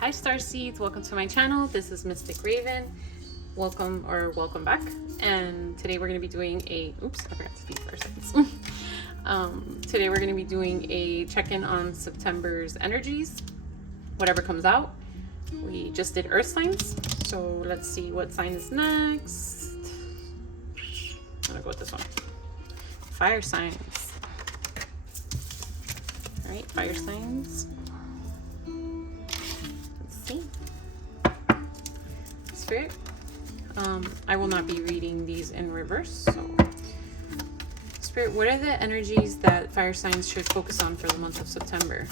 Hi Starseeds, welcome to my channel. This is Mystic Raven. Welcome back. And today we're going to be doing a, oops, I forgot to do fire signs. Today we're going to be doing a check-in on September's energies, whatever comes out. We just did earth signs, so let's see what sign is next. I'm going to go with this one. Fire signs. All right, fire signs. Spirit. I will not be reading these in reverse. So, Spirit, what are the energies that fire signs should focus on for the month of September?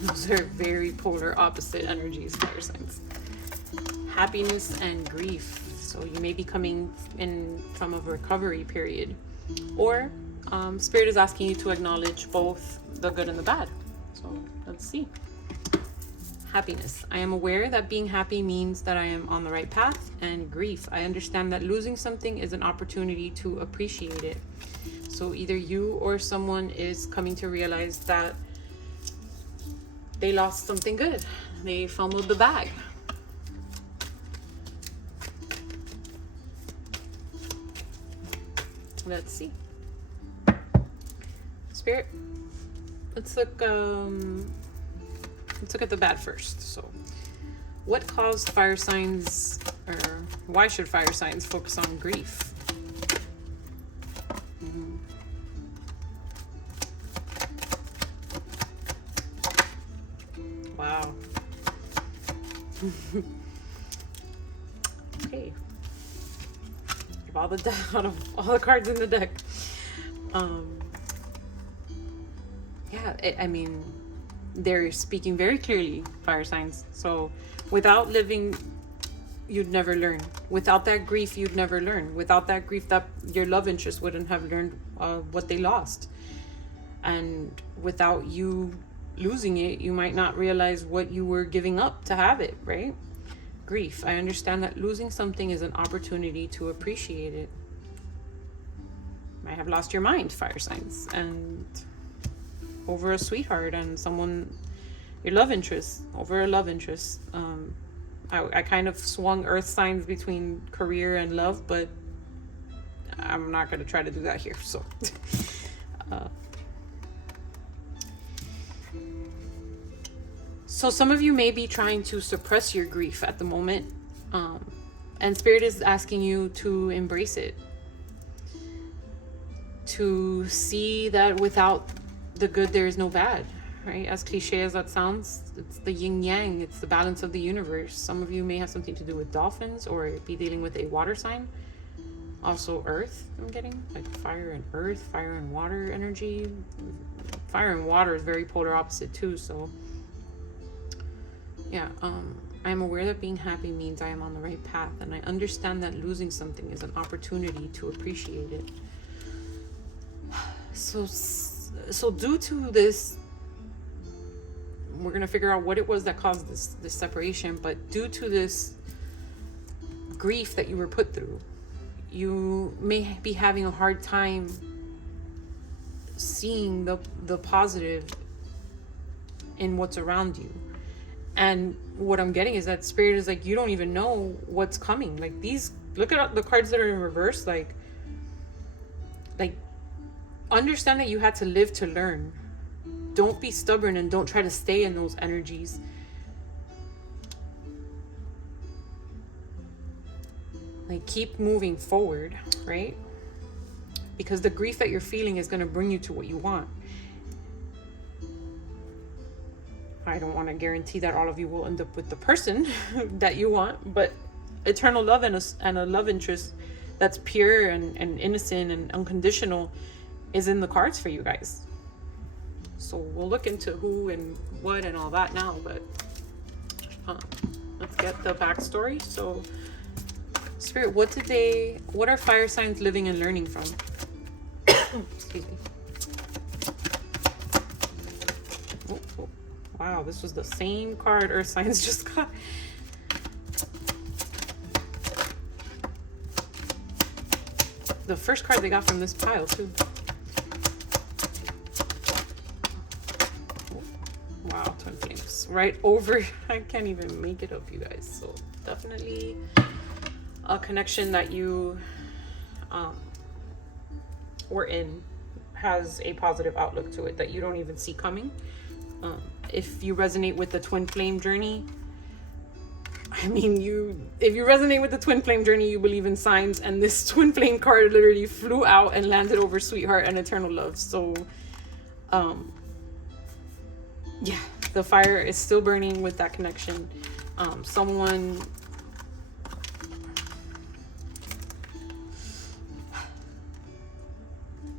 Those are very polar opposite energies, fire signs. Happiness and grief. So you may be coming in from a recovery period, or Spirit is asking you to acknowledge both the good and the bad. So let's see. Happiness. I am aware that being happy means that I am on the right path. And grief. I understand that losing something is an opportunity to appreciate it. So either you or someone is coming to realize that they lost something good. They fumbled the bag. Let's see. Spirit, let's look at the bad first. So what caused fire signs, or why should fire signs focus on grief? Wow. Okay. Out of all the cards in the deck. I mean, they're speaking very clearly, fire signs. So without living, you'd never learn. Without that grief, you'd never learn. Without that grief, that your love interest wouldn't have learned what they lost. And without you losing it, you might not realize what you were giving up to have it, right? Grief. I understand that losing something is an opportunity to appreciate it. You might have lost your mind, fire signs, and over a sweetheart and someone, your love interest, over a love interest. I kind of swung earth signs between career and love, but I'm not going to try to do that here. So So some of you may be trying to suppress your grief at the moment, and Spirit is asking you to embrace it, to see that without the good there is no bad, right? As cliche as that sounds, it's the yin yang, it's the balance of the universe. Some of you may have something to do with dolphins or be dealing with a water sign. Also earth, I'm getting like fire and earth, fire and water energy. Fire and water is very polar opposite too, so yeah, I'm aware that being happy means I am on the right path, and I understand that losing something is an opportunity to appreciate it. So due to this, we're going to figure out what it was that caused this separation, but due to this grief that you were put through, you may be having a hard time seeing the positive in what's around you. And what I'm getting is that Spirit is like, you don't even know what's coming. Like these, look at the cards that are in reverse. Like understand that you had to live to learn. Don't be stubborn and don't try to stay in those energies. Like keep moving forward, right? Because the grief that you're feeling is going to bring you to what you want. I don't want to guarantee that all of you will end up with the person that you want, but eternal love and a love interest that's pure and innocent and unconditional is in the cards for you guys. So we'll look into who and what and all that now, but let's get the backstory. So Spirit, what are fire signs living and learning from? Excuse me. Oh. Wow, this was the same card earth signs just got. The first card they got from this pile too. right over. I can't even make it up, you guys. So definitely a connection that you were in has a positive outlook to it that you don't even see coming. If you resonate with the twin flame journey, I mean, if you resonate with the twin flame journey, you believe in signs, and this twin flame card literally flew out and landed over sweetheart and eternal love. So yeah, the fire is still burning with that connection. Someone,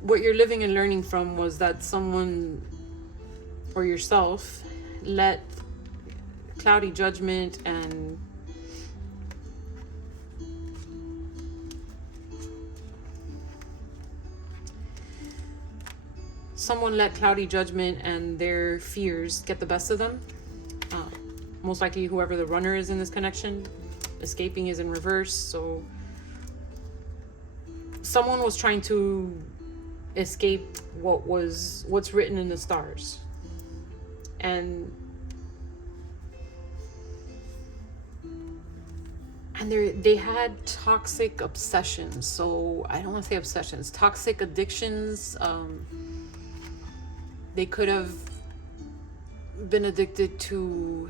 what you're living and learning from was that someone or yourself let cloudy judgment and their fears get the best of them. Most likely whoever the runner is in this connection, escaping is in reverse. So someone was trying to escape what's written in the stars. And they had toxic obsessions. So I don't want to say obsessions, toxic addictions. They could have been addicted to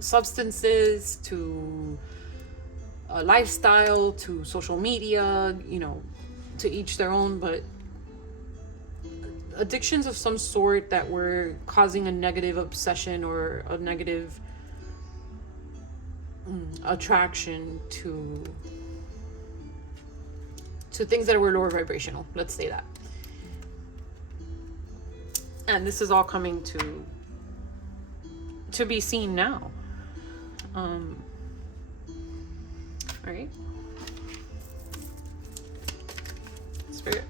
substances, to a lifestyle, to social media, to each their own, but addictions of some sort that were causing a negative obsession or a negative attraction to things that were lower vibrational, let's say that. And this is all coming to be seen now. All right, Spirit.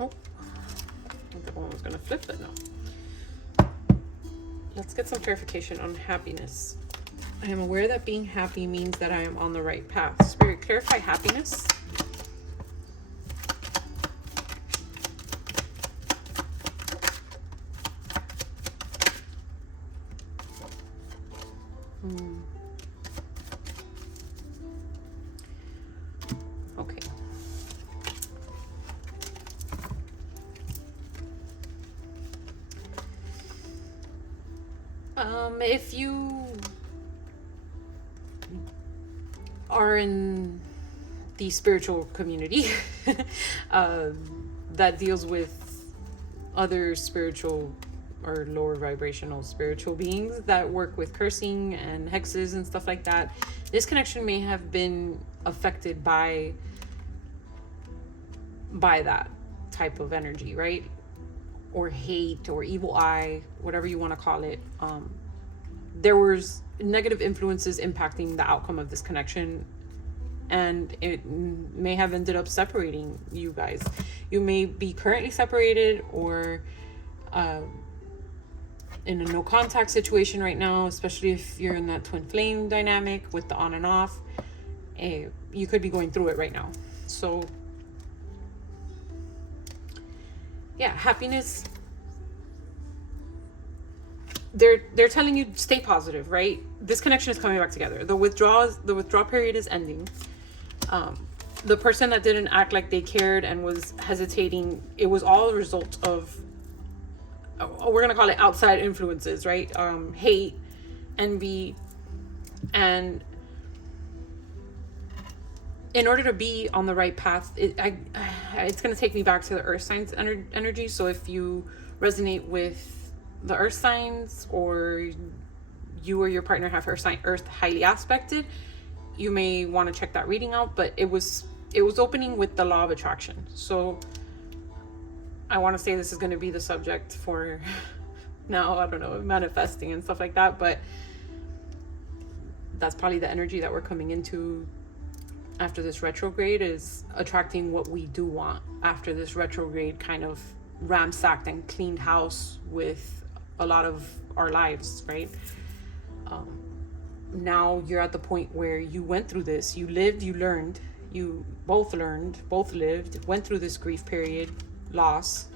Oh, I think that one was gonna flip, but no. Let's get some clarification on happiness. I am aware that being happy means that I am on the right path. Spirit, clarify happiness. Okay. If you are in the spiritual community that deals with other spiritual or lower vibrational spiritual beings that work with cursing and hexes and stuff like that, this connection may have been affected by that type of energy, right? Or hate or evil eye, whatever you want to call it. There was negative influences impacting the outcome of this connection, and it may have ended up separating you guys. You may be currently separated or in a no contact situation right now, especially if you're in that twin flame dynamic with the on and off. You could be going through it right now. So yeah, happiness, they're telling you stay positive, right? This connection is coming back together. The withdrawal period is ending. The person that didn't act like they cared and was hesitating, it was all a result of, we're gonna call it outside influences, right? Hate, envy, and in order to be on the right path, it's going to take me back to the earth signs energy. So if you resonate with the earth signs, or you or your partner have earth highly aspected, you may want to check that reading out. But it was opening with the law of attraction. So I want to say this is going to be the subject for now, I don't know, manifesting and stuff like that. But that's probably the energy that we're coming into after this retrograde, is attracting what we do want after this retrograde kind of ransacked and cleaned house with a lot of our lives, right? Now you're at the point where you went through this, you lived, you learned, you both lived, went through this grief period, loss,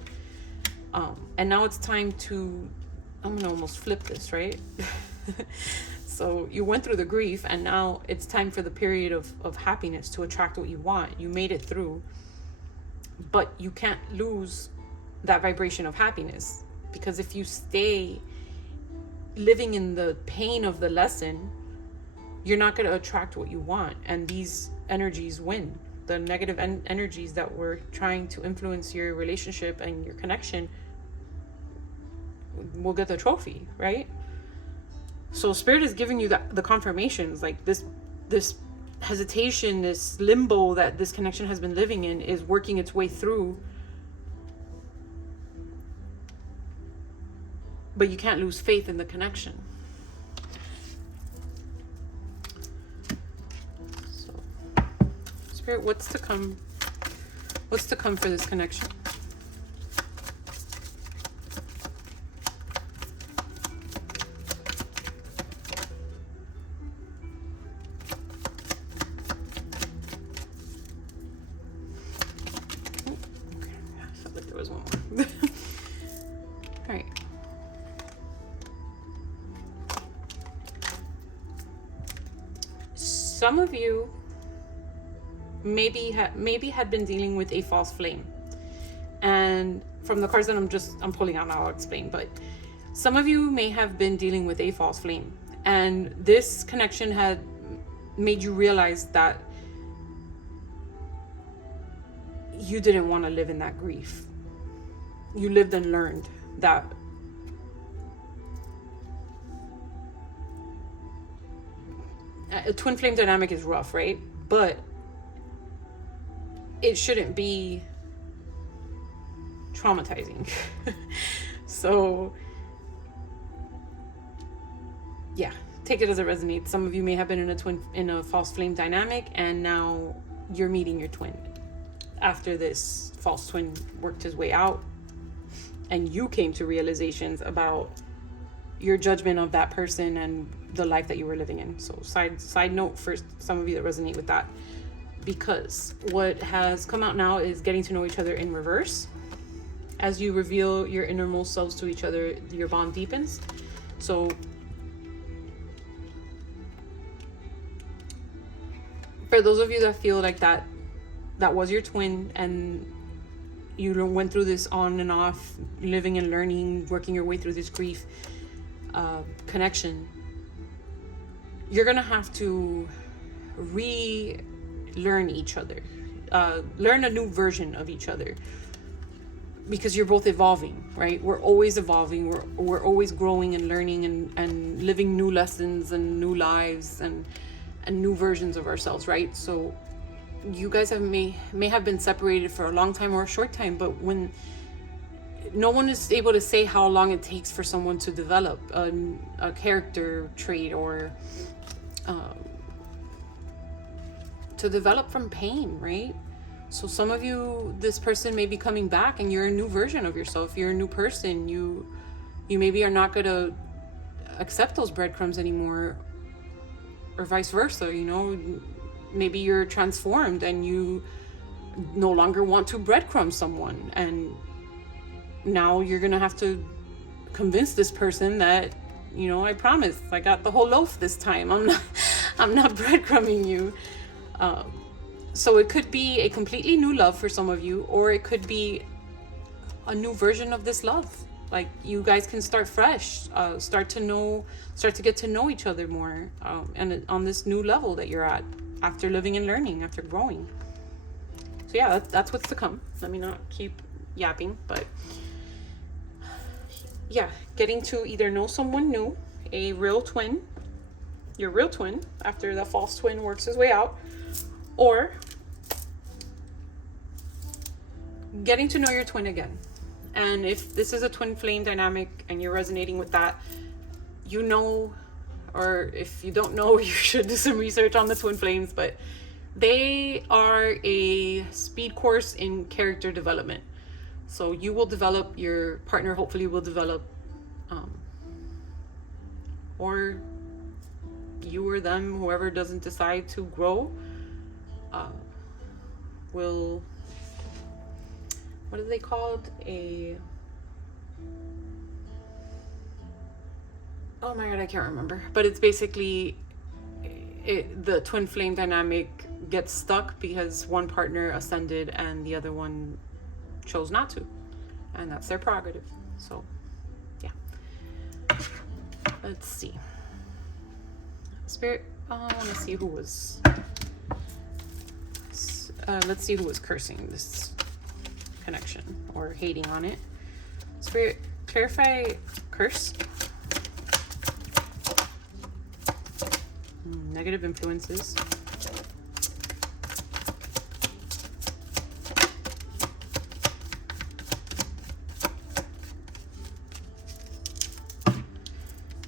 And now it's time to, I'm gonna almost flip this, right? So you went through the grief, and now it's time for the period of happiness to attract what you want. You made it through, but you can't lose that vibration of happiness, because if you stay living in the pain of the lesson, you're not going to attract what you want, and these energies win. The negative energies that were trying to influence your relationship and your connection will get the trophy, right? So Spirit is giving you the confirmations, like this hesitation, this limbo that this connection has been living in is working its way through. But you can't lose faith in the connection. So, Spirit, what's to come? What's to come for this connection? Some of you maybe had been dealing with a false flame, and from the cards that I'm pulling out now, I'll explain. But some of you may have been dealing with a false flame, and this connection had made you realize that you didn't want to live in that grief. You lived and learned that a twin flame dynamic is rough, right? But it shouldn't be traumatizing. So yeah, take it as it resonates. Some of you may have been in a false flame dynamic, and now you're meeting your twin after this false twin worked his way out, and you came to realizations about your judgment of that person and the life that you were living in. So side note for some of you that resonate with that, because what has come out now is getting to know each other in reverse. As you reveal your innermost selves to each other, your bond deepens. So for those of you that feel like that was your twin, and you went through this on and off, living and learning, working your way through this grief connection, you're gonna have to relearn each other, learn a new version of each other, because you're both evolving, right? We're always evolving, we're always growing and learning and living new lessons and new lives and new versions of ourselves, right? So you guys may have been separated for a long time or a short time, but when no one is able to say how long it takes for someone to develop a character trait or to develop from pain, right? So some of you, this person may be coming back and you're a new version of yourself. You're a new person. You maybe are not going to accept those breadcrumbs anymore, or vice versa, you know. Maybe you're transformed and you no longer want to breadcrumb someone, and now you're gonna have to convince this person that, you know, I promise I got the whole loaf this time. I'm not breadcrumbing you. So it could be a completely new love for some of you, or it could be a new version of this love. Like, you guys can start fresh, start to get to know each other more, and on this new level that you're at after living and learning, after growing. So yeah, that's what's to come. Let me not keep yapping, but yeah, getting to either know someone new, a real twin, your real twin, after the false twin works his way out, or getting to know your twin again. And if this is a twin flame dynamic and you're resonating with that, you know, or if you don't know, you should do some research on the twin flames, but they are a speed course in character development. So you will develop, your partner hopefully will develop, or you or them, whoever doesn't decide to grow, will, what are they called? oh my god, I can't remember, but it's basically the twin flame dynamic gets stuck because one partner ascended and the other one chose not to, and that's their prerogative. So yeah, let's see. Spirit, I want to see who was let's see who was cursing this connection or hating on it. Spirit, clarify curse. Negative influences.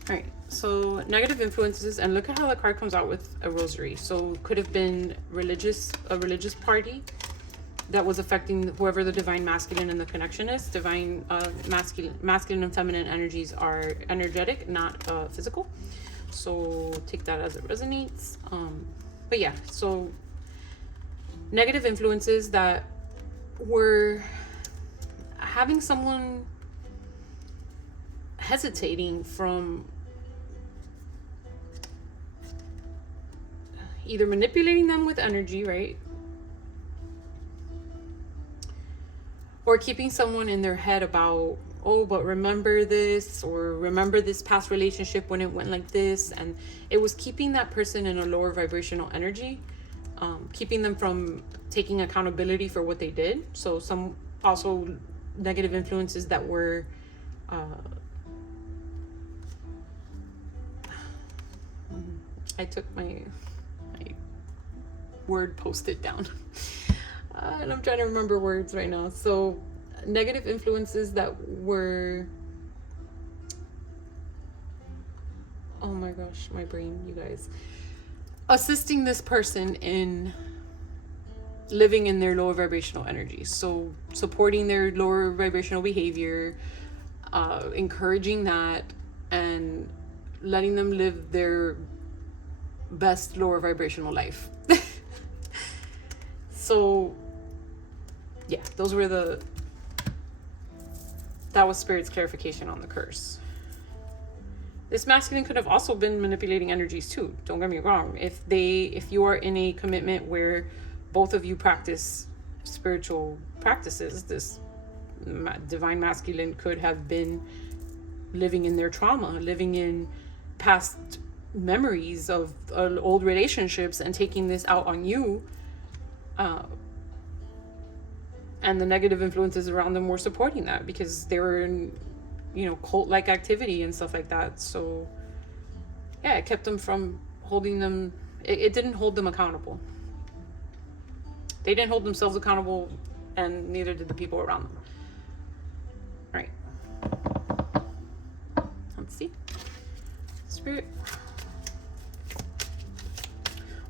All right, so negative influences, and look at how the card comes out with a rosary. So could have been a religious party that was affecting whoever the divine masculine in the connection is. Divine masculine and feminine energies are energetic, not physical. So take that as it resonates. But yeah, so negative influences that were having someone hesitating from either manipulating them with energy, right? Or keeping someone in their head about, oh, but remember this, or remember this past relationship when it went like this. And it was keeping that person in a lower vibrational energy, keeping them from taking accountability for what they did. So some also negative influences that were I took my word post-it down and I'm trying to remember words right now. So negative influences that were, oh my gosh, my brain, you guys, assisting this person in living in their lower vibrational energy. So supporting their lower vibrational behavior, encouraging that, and letting them live their best lower vibrational life. So yeah, that was Spirit's clarification on the curse. This masculine could have also been manipulating energies too. Don't get me wrong. If you are in a commitment where both of you practice spiritual practices, this divine masculine could have been living in their trauma, living in past memories of old relationships and taking this out on you. And the negative influences around them were supporting that because they were in, cult-like activity and stuff like that. So yeah, it kept them from holding them. It didn't hold them accountable. They didn't hold themselves accountable, and neither did the people around them. All right. Let's see. Spirit.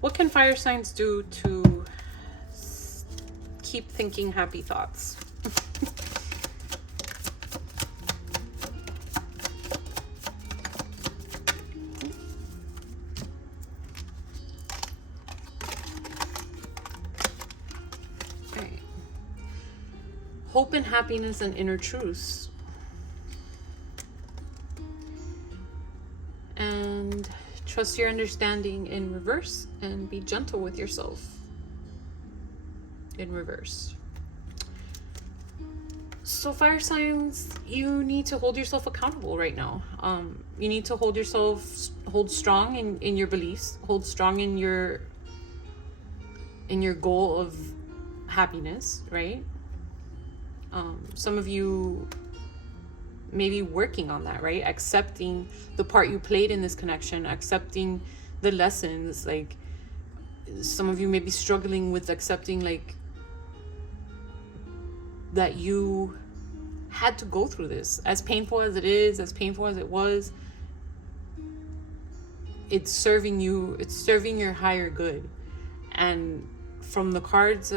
What can fire signs do to keep thinking happy thoughts? Okay. Hope and happiness and inner truths. And trust your understanding in reverse, and be gentle with yourself in reverse. So fire signs, you need to hold yourself accountable right now. You need to hold strong in your beliefs, hold strong in your goal of happiness, right? Some of you may be working on that, right? Accepting the part you played in this connection, accepting the lessons. Like, some of you may be struggling with accepting, like, that you had to go through this. As painful as it is, as painful as it was, it's serving you, it's serving your higher good. And from the cards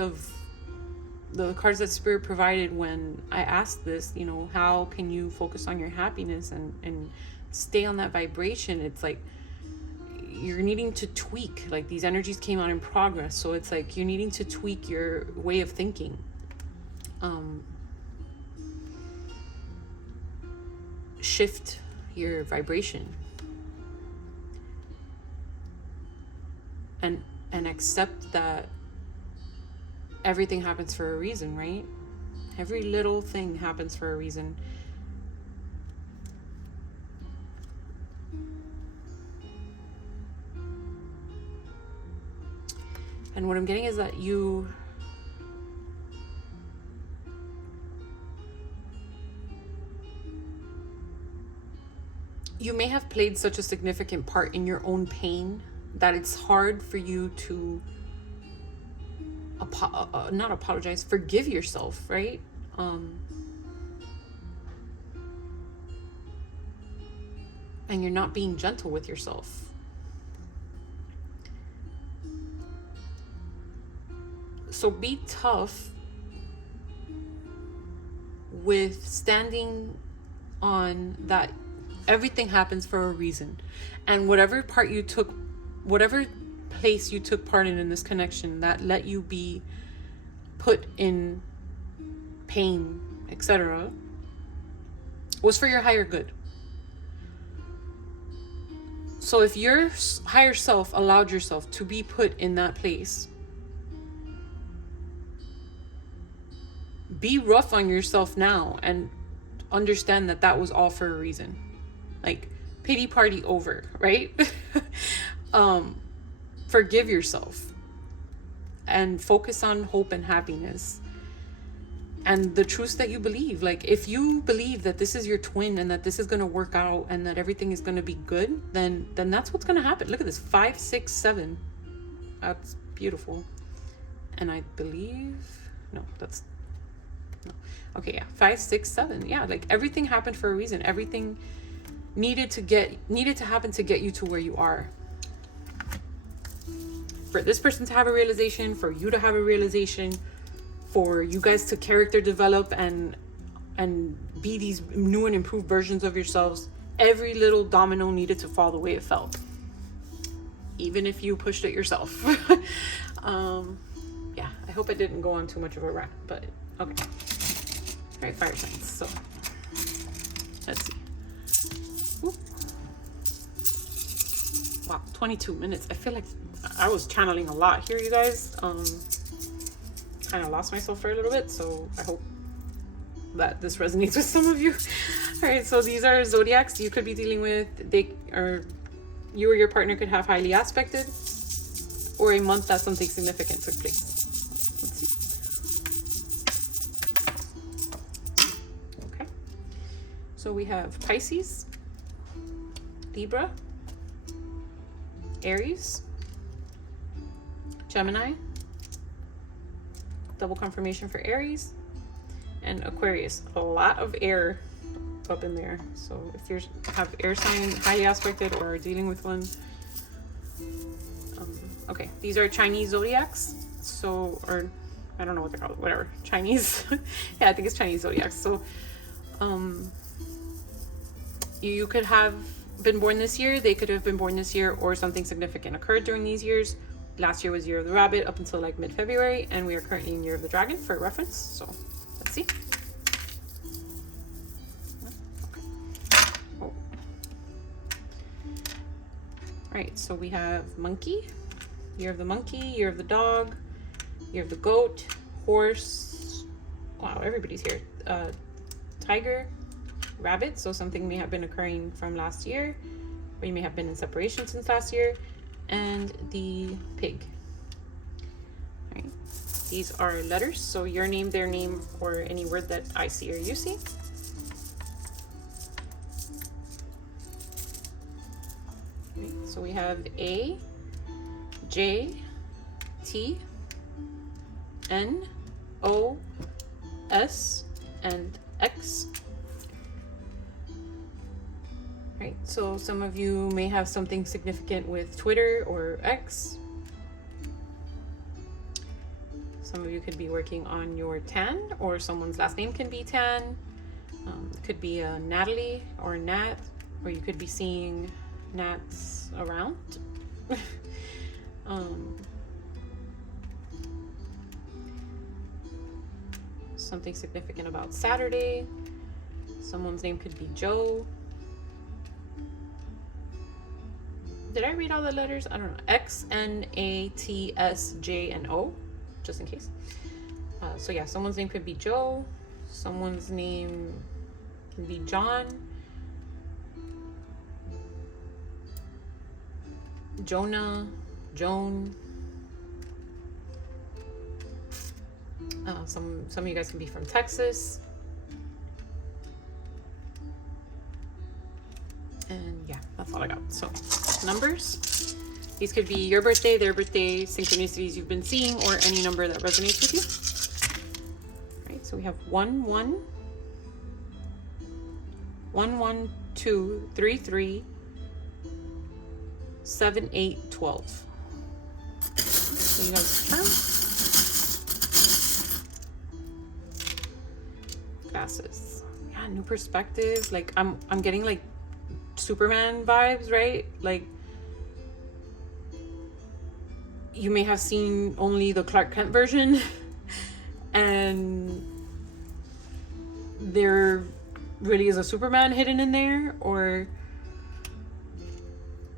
that Spirit provided when I asked this, how can you focus on your happiness and stay on that vibration? It's like you're needing to tweak, like these energies came out in progress. So it's like you're needing to tweak your way of thinking. Shift your vibration. and accept that everything happens for a reason, right? Every little thing happens for a reason. And what I'm getting is that you may have played such a significant part in your own pain that it's hard for you to not apologize, forgive yourself, right? And you're not being gentle with yourself. So be tough with standing on that everything happens for a reason. And whatever place you took part in this connection that let you be put in pain, etc., was for your higher good. So if your higher self allowed yourself to be put in that place, be rough on yourself now and understand that that was all for a reason. Like, pity party over, right? Forgive yourself and focus on hope and happiness and the truths that you believe. Like, if you believe that this is your twin and that this is going to work out and that everything is going to be good, then that's what's going to happen. Look at this, 5, 6, 7. That's beautiful. And I believe, no, that's, no. Okay, yeah, 5, 6, 7. Yeah, like everything happened for a reason. Everything needed to happen to get you to where you are. For this person to have a realization, for you to have a realization, for you guys to character develop and be these new and improved versions of yourselves, every little domino needed to fall the way it fell. Even if you pushed it yourself. Yeah, I hope I didn't go on too much of a rant, but okay. All right, fire signs. So let's see. Ooh. Wow, 22 minutes. I feel like I was channeling a lot here, you guys. Kind of lost myself for a little bit, so I hope that this resonates with some of you. All right, so these are zodiacs you could be dealing with. You or your partner could have highly aspected, or a month that something significant took place. Let's see. Okay, so we have Pisces, Libra, Aries, Gemini, double confirmation for Aries, and Aquarius. A lot of air up in there. So if you have air sign highly aspected or are dealing with one, okay, these are Chinese zodiacs. So, or I don't know what they're called, whatever, Chinese. Yeah, I think it's Chinese zodiacs. So you could have been born this year, they could have been born this year, or something significant occurred during these years. Last year was Year of the Rabbit up until like mid-February, and we are currently in Year of the Dragon for reference. So let's see. Okay. Oh. All right, so we have Monkey, Year of the Monkey, Year of the Dog, Year of the Goat, Horse. Wow, everybody's here. Tiger, Rabbit, so something may have been occurring from last year, or you may have been in separation since last year, and the Pig. All right. These are letters, so your name, their name, or any word that I see or you see. Right. So we have A, J, T, N, O, S, and X. Right, so some of you may have something significant with Twitter or X. Some of you could be working on your Tan, or someone's last name can be Tan. It could be a Natalie or Nat, or you could be seeing Nats around. Something significant about Saturday. Someone's name could be Joe. Did I read all the letters? I don't know. X, N, A, T, S, J, and O, just in case. So yeah, someone's name could be Joe. Someone's name can be John. Jonah, Joan. Some of you guys can be from Texas. And yeah, that's all I got. So numbers. These could be your birthday, their birthday, synchronicities you've been seeing, or any number that resonates with you. All right, so we have 1, 1, 1, 1, 2, 3, 3, 7, 8, 12. So you guys turn. Glasses. Yeah, new perspective. Like I'm getting like Superman vibes, right? Like you may have seen only the Clark Kent version and there really is a Superman hidden in there, or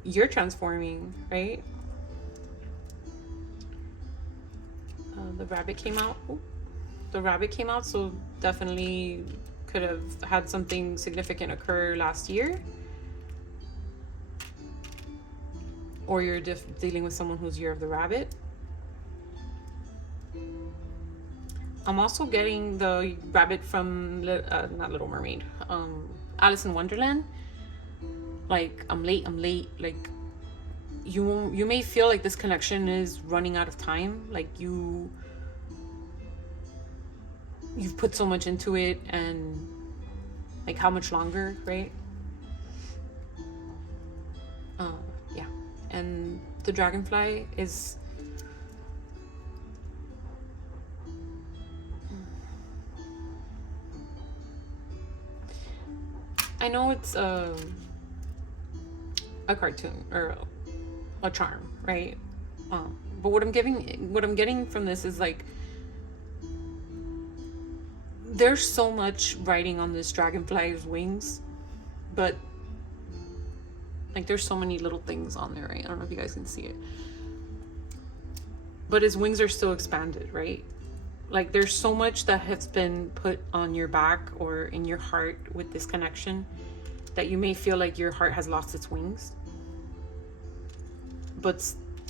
you're transforming, right? The rabbit came out. Ooh. The rabbit came out, so definitely could have had something significant occur last year. Or you're dealing with someone who's year of the rabbit. I'm also getting the rabbit from not Little Mermaid, Alice in Wonderland. Like I'm late. Like you may feel like this connection is running out of time. Like you've put so much into it, and like how much longer, right? Yeah. And the dragonfly is I know it's a cartoon or a charm, right? But what I'm getting from this is like there's so much writing on this dragonfly's wings, but like there's so many little things on there, right? I don't know if you guys can see it, but his wings are still expanded, right? Like there's so much that has been put on your back or in your heart with this connection that you may feel like your heart has lost its wings, but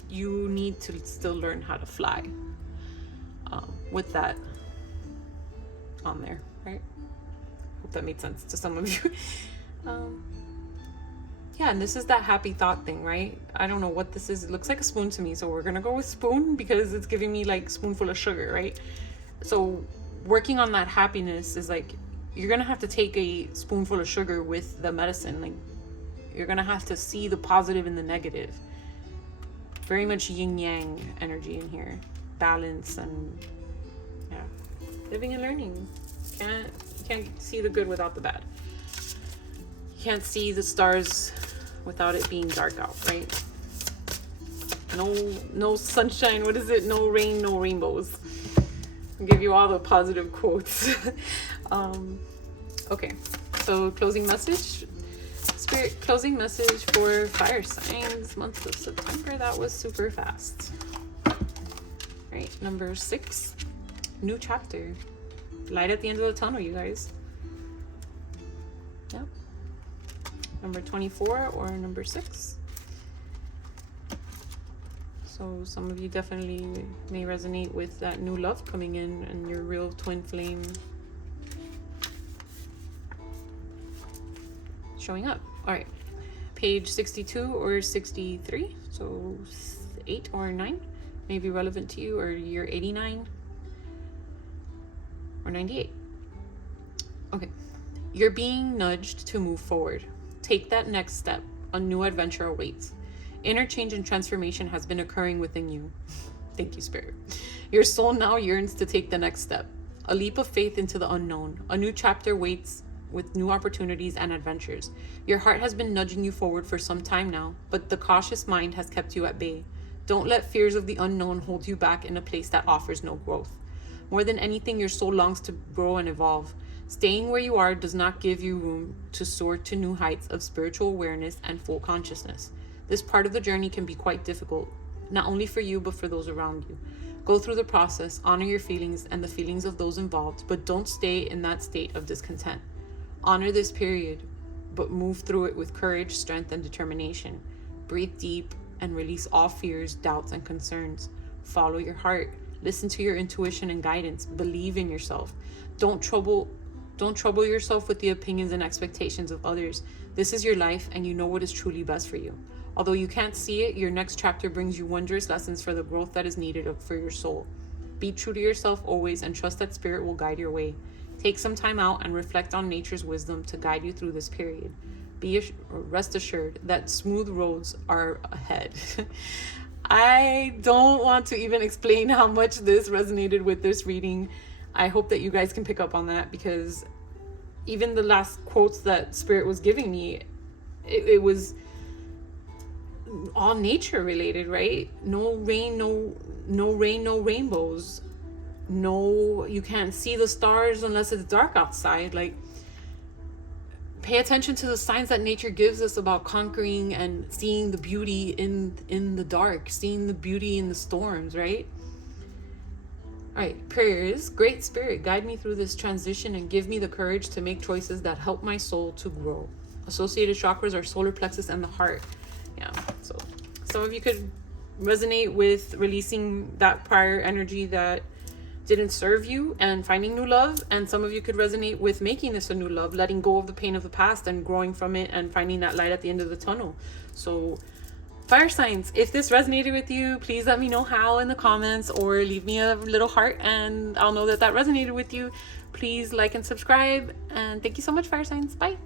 you need to still learn how to fly with that on there, right? Hope that made sense to some of you. Yeah, and this is that happy thought thing, right? I don't know what this is. It looks like a spoon to me, so we're gonna go with spoon because it's giving me like spoonful of sugar, right? So working on that happiness is like you're gonna have to take a spoonful of sugar with the medicine. Like you're gonna have to see the positive and the negative. Very much yin yang energy in here, balance, and yeah, living and learning. You can't see the good without the bad. You can't see the stars without it being dark out, right? No sunshine. What is it? No rain, no rainbows. I'll give you all the positive quotes. Okay, so closing message. Spirit, closing message for fire signs, month of September. That was super fast. Right, number 6, new chapter. Light at the end of the tunnel, you guys. Yep. Number 24 or number 6. So some of you definitely may resonate with that new love coming in and your real twin flame showing up. All right, page 62 or 63, so 8 or 9 may be relevant to you, or year 89 or 98. Okay, you're being nudged to move forward. Take that next step. A new adventure awaits. Inner change and transformation has been occurring within you. Thank you, Spirit. Your soul now yearns to take the next step. A leap of faith into the unknown. A new chapter waits with new opportunities and adventures. Your heart has been nudging you forward for some time now, but the cautious mind has kept you at bay. Don't let fears of the unknown hold you back in a place that offers no growth. More than anything, your soul longs to grow and evolve. Staying where you are does not give you room to soar to new heights of spiritual awareness and full consciousness. This part of the journey can be quite difficult, not only for you, but for those around you. Go through the process, honor your feelings and the feelings of those involved, but don't stay in that state of discontent. Honor this period, but move through it with courage, strength, and determination. Breathe deep and release all fears, doubts, and concerns. Follow your heart. Listen to your intuition and guidance. Believe in yourself. Don't trouble yourself with the opinions and expectations of others. This is your life, and you know what is truly best for you. Although you can't see it, your next chapter brings you wondrous lessons for the growth that is needed for your soul. Be true to yourself always and trust that spirit will guide your way. Take some time out and reflect on nature's wisdom to guide you through this period. Rest assured that smooth roads are ahead. I don't want to even explain how much this resonated with this reading. I hope that you guys can pick up on that, because even the last quotes that Spirit was giving me, it was all nature related, right? No rain, no rainbows. No, you can't see the stars unless it's dark outside. Like, pay attention to the signs that nature gives us about conquering and seeing the beauty in the dark, seeing the beauty in the storms, right? All right, prayers. Great Spirit, guide me through this transition and give me the courage to make choices that help my soul to grow. Associated chakras are solar plexus and the heart. Yeah, so some of you could resonate with releasing that prior energy that didn't serve you and finding new love, and some of you could resonate with making this a new love, letting go of the pain of the past and growing from it and finding that light at the end of the tunnel. So fire signs, if this resonated with you, please let me know how in the comments, or leave me a little heart and I'll know that resonated with you. Please like and subscribe, and thank you so much, fire signs. Bye.